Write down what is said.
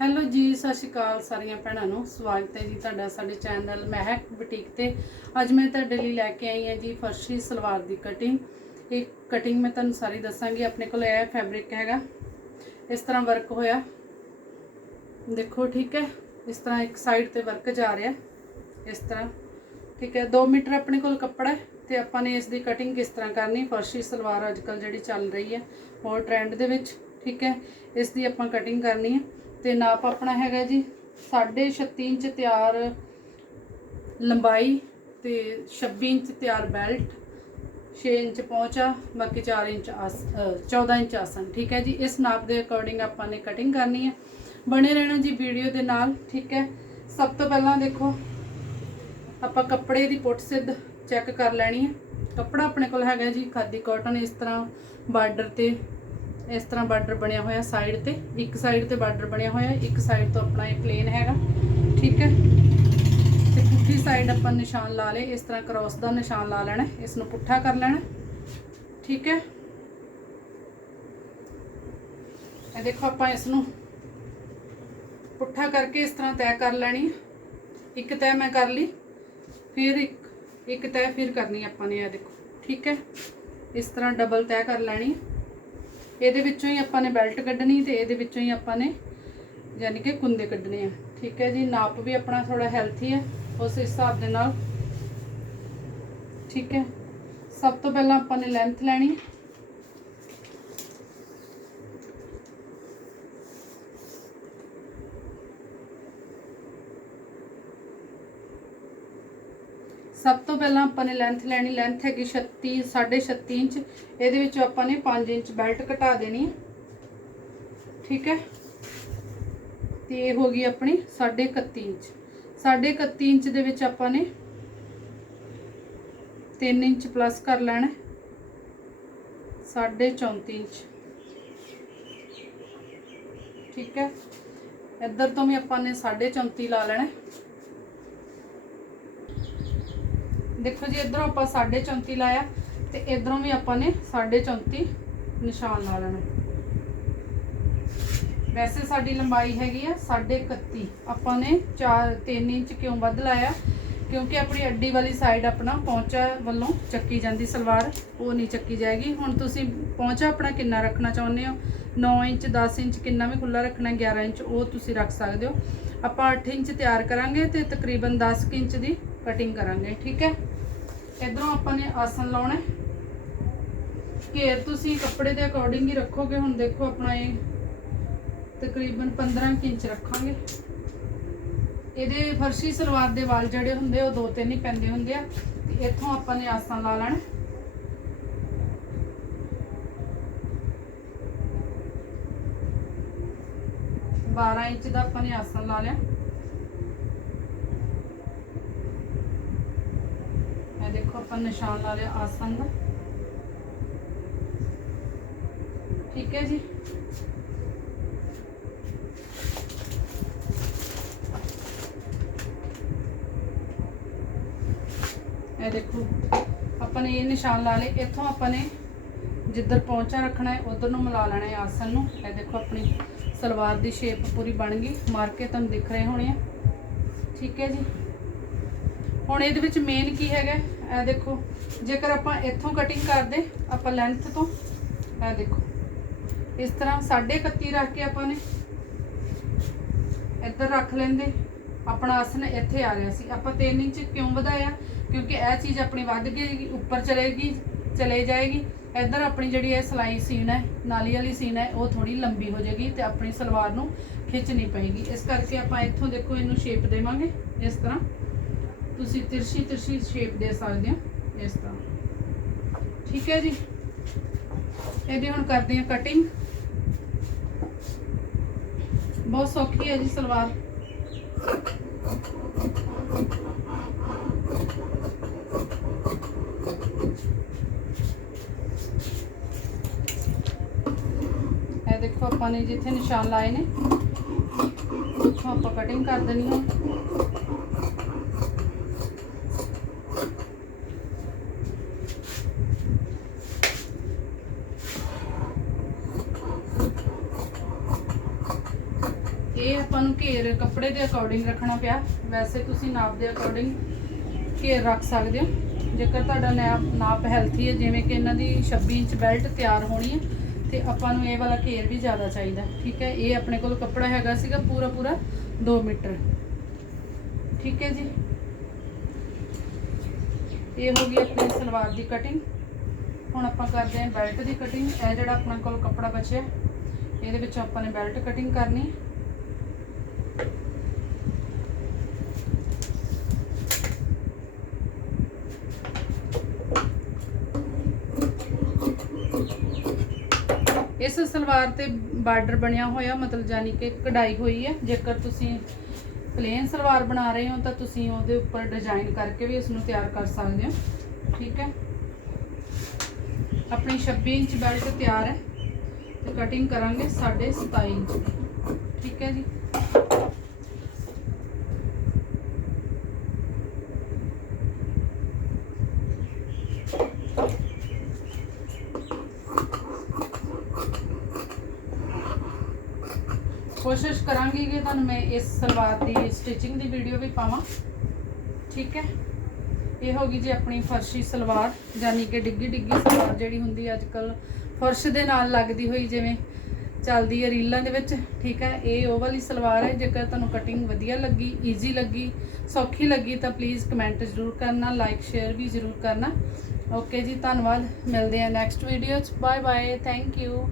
Hello ਜੀ, ਸਤਿ ਸ਼੍ਰੀ ਅਕਾਲ ਸਾਰੀਆਂ ਭੈਣਾਂ ਨੂੰ। ਸਵਾਗਤ ਹੈ ਜੀ ਤੁਹਾਡਾ ਸਾਡੇ ਚੈਨਲ ਮਹਿਕ ਬੁਟੀਕ ਤੇ। ਅੱਜ ਮੈਂ ਤੁਹਾਡੇ ਲਈ ਲੈ ਕੇ ਆਈ ਹਾਂ ਜੀ ਫਰਸ਼ੀ ਸਲਵਾਰ ਦੀ ਕਟਿੰਗ ਇਹ ਕਟਿੰਗ ਮੈਂ ਤੁਹਾਨੂੰ ਸਾਰੀ ਦੱਸਾਂਗੀ, ਆਪਣੇ ਕੋਲ ਇਹ ਫੈਬਰਿਕ ਹੈਗਾ। ਇਸ ਤਰ੍ਹਾਂ ਵਰਕ ਹੋਇਆ। ਦੇਖੋ, ਠੀਕ ਹੈ? ਇਸ ਤਰ੍ਹਾਂ ਇੱਕ ਸਾਈਡ ਤੇ ਵਰਕ ਜਾ ਰਿਹਾ। ਇਸ ਤਰ੍ਹਾਂ, ਠੀਕ ਹੈ? 2 ਮੀਟਰ ਆਪਣੇ ਕੋਲ ਕੱਪੜਾ ਹੈ ਤੇ ਆਪਾਂ ਨੇ ਇਸ ਦੀ ਕਟਿੰਗ ਕਿਸ ਤਰ੍ਹਾਂ ਕਰਨੀ? ਫਰਸ਼ੀ ਸਲਵਾਰ ਅੱਜ ਕੱਲ ਜਿਹੜੀ ਚੱਲ ਰਹੀ ਹੈ ਹੋਰ ਟ੍ਰੈਂਡ ਦੇ ਵਿੱਚ, ਠੀਕ ਹੈ? ਇਸ ਦੀ ਆਪਾਂ ਕਟਿੰਗ ਕਰਨੀ ਹੈ। ਤੇ ਨਾਪ ਆਪਣਾ ਹੈਗਾ ਜੀ। 36 ਇੰਚ ਤਿਆਰ ਲੰਬਾਈ ਤੇ 26 ਇੰਚ ਤਿਆਰ ਬੈਲਟ 6 ਇੰਚ ਪਹੁੰਚਾ ਬਾਕੀ 4 ਇੰਚ ਆਸ ਅ, 14 ਇੰਚ ਆਸਨ ਠੀਕ ਹੈ ਜੀ। ਇਸ ਨਾਪ ਦੇ ਅਕੋਰਡਿੰਗ ਆਪਾਂ ਨੇ ਕਟਿੰਗ ਕਰਨੀ ਹੈ। ਬਣੇ ਰਹਿਣਾ ਜੀ ਵੀਡੀਓ ਦੇ ਨਾਲ ਠੀਕ ਹੈ। ਸਭ ਤੋਂ ਪਹਿਲਾਂ ਦੇਖੋ ਆਪਾਂ ਕੱਪੜੇ ਦੀ ਪੁੱਟ ਸਿੱਧ ਚੈੱਕ ਕਰ ਲੈਣੀ ਹੈ। ਕੱਪੜਾ ਆਪਣੇ ਕੋਲ ਹੈਗਾ ਜੀ ਖਾਦੀ ਕਾਟਨ ਇਸ ਤਰ੍ਹਾਂ ਬਾਰਡਰ ਤੇ ਇਸ ਤਰ੍ਹਾਂ ਬਾਰਡਰ ਬਣਿਆ ਹੋਇਆ ਸਾਈਡ ਤੇ, ਇੱਕ ਸਾਈਡ ਤੇ ਬਾਰਡਰ ਬਣਿਆ ਹੋਇਆ, ਇੱਕ ਸਾਈਡ ਤੋਂ ਆਪਣਾ ਇਹ ਪਲੇਨ ਹੈਗਾ, ਠੀਕ ਹੈ ਤੇ ਪੁੱਠੀ ਸਾਈਡ ਆਪਾਂ ਨਿਸ਼ਾਨ ਲਾ ਲਏ, ਇਸ ਤਰ੍ਹਾਂ ਕ੍ਰਾਸ ਦਾ ਨਿਸ਼ਾਨ ਲਾ ਲੈਣਾ ਇਸ ਨੂੰ ਪੁੱਠਾ ਕਰ ਲੈਣਾ, ਠੀਕ ਹੈ ਇਹ ਦੇਖੋ ਆਪਾਂ ਇਸ ਨੂੰ ਪੁੱਠਾ ਕਰਕੇ ਇਸ ਤਰ੍ਹਾਂ ਤੈਅ ਕਰ ਲੈਣੀ ਹੈ। ਇੱਕ ਤੈਅ ਮੈਂ ਕਰ ਲਈ, ਫਿਰ ਇੱਕ ਇੱਕ ਤੈਅ ਫਿਰ ਕਰਨੀ ਆਪਾਂ ਨੇ, ਇਹ ਦੇਖੋ, ਠੀਕ ਹੈ ਇਸ ਤਰ੍ਹਾਂ ਡਬਲ ਤੈਅ ਕਰ ਲੈਣੀ ਹੈ। ਇਹਦੇ ਵਿੱਚੋਂ ਹੀ ਆਪਾਂ ਨੇ ਬੈਲਟ ਕੱਢਣੀ ਤੇ ਇਹਦੇ ਵਿੱਚੋਂ ਹੀ ਆਪਾਂ ਨੇ ਯਾਨੀ ਕਿ ਕੁੰਦੇ ਕੱਢਣੇ ਆ। ਠੀਕ ਹੈ ਜੀ, ਨਾਪ ਵੀ ਆਪਣਾ ਥੋੜਾ ਹੈਲਥੀ ਹੈ, ਉਸ ਹਿਸਾਬ ਦੇ ਨਾਲ। ਠੀਕ ਹੈ, ਸਭ ਤੋਂ ਪਹਿਲਾਂ ਆਪਾਂ ਨੇ ਲੈਂਥ ਲੈਣੀ ਸਭ ਤੋਂ ਪਹਿਲਾਂ ਆਪਾਂ ਨੇ ਲੈਂਥ ਲੈਣੀ ਲੈਂਥ ਹੈਗੀ 36 36 ਇੰਚ। ਇਹਦੇ ਵਿੱਚੋਂ ਆਪਾਂ ਨੇ 5 ਇੰਚ ਬੈਲਟ ਘਟਾ ਦੇਣੀ ਹੈ। ਠੀਕ ਹੈ? ਤੇ ਇਹ ਹੋ ਗਈ ਆਪਣੀ 31 ਇੰਚ। 31 ਇੰਚ ਦੇ ਵਿੱਚ ਆਪਾਂ ਨੇ 3 ਇੰਚ ਪਲੱਸ ਕਰ ਲੈਣਾ 34 ਇੰਚ। ਠੀਕ ਹੈ? ਇੱਧਰ ਤੋਂ ਵੀ ਆਪਾਂ ਨੇ 34 ਲਾ ਲੈਣਾ ਦੇਖੋ ਜੀ, ਇਧਰੋਂ ਆਪਾਂ 34 ਲਾਇਆ ਤੇ ਇਧਰੋਂ ਵੀ ਆਪਾਂ ਨੇ 34 ਨਿਸ਼ਾਨ ਲਾ ਲੈਣਾ। ਵੈਸੇ ਸਾਡੀ ਲੰਬਾਈ ਹੈਗੀ ਆ 31 ਆਪਾਂ ਨੇ 4 3 ਇੰਚ ਕਿਉਂ ਵੱਧ ਲਾਇਆ? ਕਿਉਂਕਿ ਆਪਣੀ ਅੱਡੀ ਵਾਲੀ ਸਾਈਡ ਆਪਣਾ ਪੌਂਚਾ ਵੱਲੋਂ ਚੱਕੀ ਜਾਂਦੀ ਸਲਵਾਰ, ਉਹ ਨਹੀਂ ਚੱਕੀ ਜਾਏਗੀ। ਹੁਣ ਤੁਸੀਂ ਪੌਂਚਾ ਆਪਣਾ ਕਿੰਨਾ ਰੱਖਣਾ ਚਾਹੁੰਦੇ ਹੋ? 9 ਇੰਚ 10 ਇੰਚ ਕਿੰਨਾ ਵੀ ਖੁੱਲਾ ਰੱਖਣਾ 11 ਇੰਚ, ਉਹ ਤੁਸੀਂ ਰੱਖ ਸਕਦੇ ਹੋ। ਆਪਾਂ 8 ਇੰਚ ਤਿਆਰ ਕਰਾਂਗੇ ਤੇ ਤਕਰੀਬਨ 10 ਕੁ ਇੰਚ ਦੀ ਕਟਿੰਗ ਕਰਾਂਗੇ, ਠੀਕ ਹੈ? ਇਧਰੋਂ ਆਪਾਂ ਨੇ ਆਸਨ ਲਾਉਣਾ। ਘੇਰ ਤੁਸੀਂ ਕੱਪੜੇ ਦੇ ਅਕੋਰਡਿੰਗ ਹੀ ਰੱਖੋਗੇ। ਹੁਣ ਦੇਖੋ ਆਪਣਾ ਇਹ ਤਕਰੀਬਨ 15 ਇੰਚ ਰੱਖਾਂਗੇ। ਇਹਦੇ ਫਰਸ਼ੀ ਸਲਵਾਰ ਦੇ ਵਾਲ ਜਿਹੜੇ ਹੁੰਦੇ, ਉਹ ਦੋ ਤਿੰਨ ਹੀ ਪੈਂਦੇ ਹੁੰਦੇ ਆ। ਤੇ ਇੱਥੋਂ ਆਪਾਂ ਨੇ ਆਸਨ ਲਾ ਲੈਣਾ। ਬਾਰਾਂ ਇੰਚ ਦਾ ਆਪਾਂ ਨੇ ਆਸਨ ਲਾ ਲਿਆ। ਇਹ ਦੇਖੋ ਆਪਾਂ ਨਿਸ਼ਾਨ ਲਾ ਲਿਆ ਆਸਨ ਦਾ ਠੀਕ ਹੈ ਜੀ। ਇਹ ਦੇਖੋ, ਆਪਾਂ ਨੇ ਇਹ ਨਿਸ਼ਾਨ ਲਾ ਲਏ। ਇੱਥੋਂ ਆਪਾਂ ਨੇ ਜਿੱਧਰ ਪਹੁੰਚਾ ਰੱਖਣਾ ਹੈ, ਉਧਰ ਨੂੰ ਮਿਲਾ ਲੈਣਾ ਹੈ ਆਸਨ ਨੂੰ। ਇਹ ਦੇਖੋ ਆਪਣੀ ਸਲਵਾਰ ਦੀ ਸ਼ੇਪ ਪੂਰੀ ਬਣ ਗਈ। ਮਾਰ ਕੇ ਤੁਹਾਨੂੰ ਦਿਖ ਰਹੇ ਹੋਣੇ ਆ। ਠੀਕ ਹੈ ਜੀ। ਹੁਣ ਇਹਦੇ ਵਿੱਚ ਮੇਨ ਕੀ ਹੈਗਾ ਇਹ ਦੇਖੋ, ਜੇਕਰ ਆਪਾਂ ਇੱਥੋਂ ਕਟਿੰਗ ਕਰਦੇ, ਆਪਾਂ ਲੈਂਥ ਤੋਂ, ਇਹ ਦੇਖੋ। ਇਸ ਤਰ੍ਹਾਂ 31 ਰੱਖ ਕੇ ਆਪਾਂ ਨੇ ਇੱਧਰ ਰੱਖ ਲੈਂਦੇ। ਆਪਣਾ ਆਸਨ ਇੱਥੇ ਆ ਰਿਹਾ ਸੀ। ਆਪਾਂ 3 ਇੰਚ ਕਿਉਂ ਵਧਾਇਆ? ਕਿਉਂਕਿ ਇਹ ਚੀਜ਼ ਆਪਣੀ ਵੱਧ ਗਈ, ਉੱਪਰ ਚਲੇਗੀ, ਚਲੇ ਜਾਏਗੀ। ਇੱਧਰ ਆਪਣੀ ਜਿਹੜੀ ਇਹ ਸਲਾਈ ਸੀਨ ਹੈ, ਨਾਲੀ ਵਾਲੀ ਸੀਨ ਹੈ, ਉਹ ਥੋੜੀ ਲੰਬੀ ਹੋ ਜਾਏਗੀ ਤੇ ਆਪਣੀ ਸਲਵਾਰ ਨੂੰ ਖਿੱਚਣੀ ਪਏਗੀ। ਇਸ ਕਰਕੇ ਆਪਾਂ ਇੱਥੋਂ ਦੇਖੋ, ਇਹਨੂੰ ਸ਼ੇਪ ਦੇਵਾਂਗੇ ਇਸ ਤਰ੍ਹਾਂ। ਤੁਸੀਂ ਤਿਰਛੀ ਤਿਰਛੀ ਸ਼ੇਪ ਦੇ ਸਕਦੇ ਹੋ, ਇਸ ਤਰ੍ਹਾਂ। ਠੀਕ ਹੈ ਜੀ? ਇਹਦੀ ਹੁਣ ਕਰਦੇ ਹਾਂ ਕਟਿੰਗ ਬਹੁਤ ਸੌਖੀ ਹੈ ਜੀ ਸਲਵਾਰ। ਇਹ ਦੇਖੋ ਆਪਾਂ ਨੇ ਜਿੱਥੇ ਨਿਸ਼ਾਨ ਲਾਏ ਨੇ, ਉੱਥੋਂ ਆਪਾਂ ਕਟਿੰਗ ਕਰ ਦੇਣੀ ਹੈ ਇਹ ਆਪਾਂ ਨੂੰ ਘੇਰ ਕੱਪੜੇ ਦੇ ਅਕੋਰਡਿੰਗ ਰੱਖਣਾ ਪਿਆ। ਵੈਸੇ ਤੁਸੀਂ ਨਾਪ ਦੇ ਅਕੋਰਡਿੰਗ ਘੇਰ ਰੱਖ ਸਕਦੇ ਹੋ। ਜੇਕਰ ਤੁਹਾਡਾ ਨਾਪ ਨਾਪ ਹੈਲਥੀ ਹੈ, ਜਿਵੇਂ ਕਿ ਇਹਨਾਂ ਦੀ 26 ਇੰਚ ਬੈਲਟ ਤਿਆਰ ਹੋਣੀ ਹੈ, ਤੇ ਆਪਾਂ ਨੂੰ ਇਹ ਵਾਲਾ ਘੇਰ ਵੀ ਜ਼ਿਆਦਾ ਚਾਹੀਦਾ ਠੀਕ ਹੈ, ਇਹ ਆਪਣੇ ਕੋਲ ਕੱਪੜਾ ਹੈਗਾ ਸੀਗਾ ਪੂਰਾ ਪੂਰਾ 2 ਮੀਟਰ। ਠੀਕ ਹੈ ਜੀ। ਇਹ ਹੋ ਗਈ ਆਪਣੀ ਸਲਵਾਰ ਦੀ ਕਟਿੰਗ ਹੁਣ ਆਪਾਂ ਕਰਦੇ ਹਾਂ ਬੈਲਟ ਦੀ ਕਟਿੰਗ ਇਹ ਜਿਹੜਾ ਆਪਣੇ ਕੋਲ ਕੱਪੜਾ ਬਚਿਆ, ਇਹਦੇ ਵਿੱਚ ਆਪਾਂ ਨੇ ਬੈਲਟ ਕਟਿੰਗ ਕਰਨੀ ਹੈ। ਇਸ ਸਲਵਾਰ ਤੇ ਬਾਰਡਰ ਬਣਿਆ ਹੋਇਆ, ਮਤਲਬ ਜਾਨੀ ਕਿ ਕਢਾਈ ਹੋਈ ਹੈ। ਜੇਕਰ ਤੁਸੀਂ ਪਲੇਨ ਸਲਵਾਰ ਬਣਾ ਰਹੇ ਹੋ, ਤਾਂ ਤੁਸੀਂ ਉਹਦੇ ਉੱਪਰ ਡਿਜ਼ਾਈਨ ਕਰਕੇ ਵੀ ਇਸ ਨੂੰ ਤਿਆਰ ਕਰ ਸਕਦੇ ਹੋ। ਠੀਕ ਹੈ? ਆਪਣੀ 26 ਇੰਚ ਬੈਲਟ ਤਿਆਰ ਹੈ ਤੇ ਕਟਿੰਗ ਕਰਾਂਗੇ 27.5 ਇੰਚ। ਠੀਕ ਹੈ ਜੀ? ਕੋਸ਼ਿਸ਼ ਕਰਾਂਗੀ ਕਿ ਤੁਹਾਨੂੰ ਮੈਂ ਇਸ ਸਲਵਾਰ ਦੀ ਸਟਿਚਿੰਗ ਦੀ ਵੀਡੀਓ ਵੀ ਪਾਵਾਂ। ਠੀਕ ਹੈ? ਇਹ ਹੋ ਗਈ ਜੀ ਆਪਣੀ ਫਰਸ਼ੀ ਸਲਵਾਰ, ਯਾਨੀ ਕਿ ਡਿੱਗੀ ਡਿੱਗੀ ਸਲਵਾਰ ਜਿਹੜੀ ਹੁੰਦੀ ਅੱਜ ਕੱਲ ਫਰਸ਼ ਦੇ ਨਾਲ ਲੱਗਦੀ ਹੋਈ ਜਿਵੇਂ ਚੱਲਦੀ ਹੈ ਰੀਲਾਂ ਦੇ ਵਿੱਚ। ਠੀਕ ਹੈ? ਇਹ ਉਹ ਵਾਲੀ ਸਲਵਾਰ ਹੈ, ਜੇਕਰ ਤੁਹਾਨੂੰ ਕਟਿੰਗ ਵਧੀਆ ਲੱਗੀ ਈਜ਼ੀ ਲੱਗੀ, ਸੌਖੀ ਲੱਗੀ, ਤਾਂ ਪਲੀਜ਼ ਕਮੈਂਟ ਜ਼ਰੂਰ ਕਰਨਾ ਲਾਈਕ ਸ਼ੇਅਰ ਵੀ ਜ਼ਰੂਰ ਕਰਨਾ। ਓਕੇ ਜੀ, ਧੰਨਵਾਦ। ਮਿਲਦੇ ਆ ਨੈਕਸਟ ਵੀਡੀਓ 'ਚ। Bye bye thank you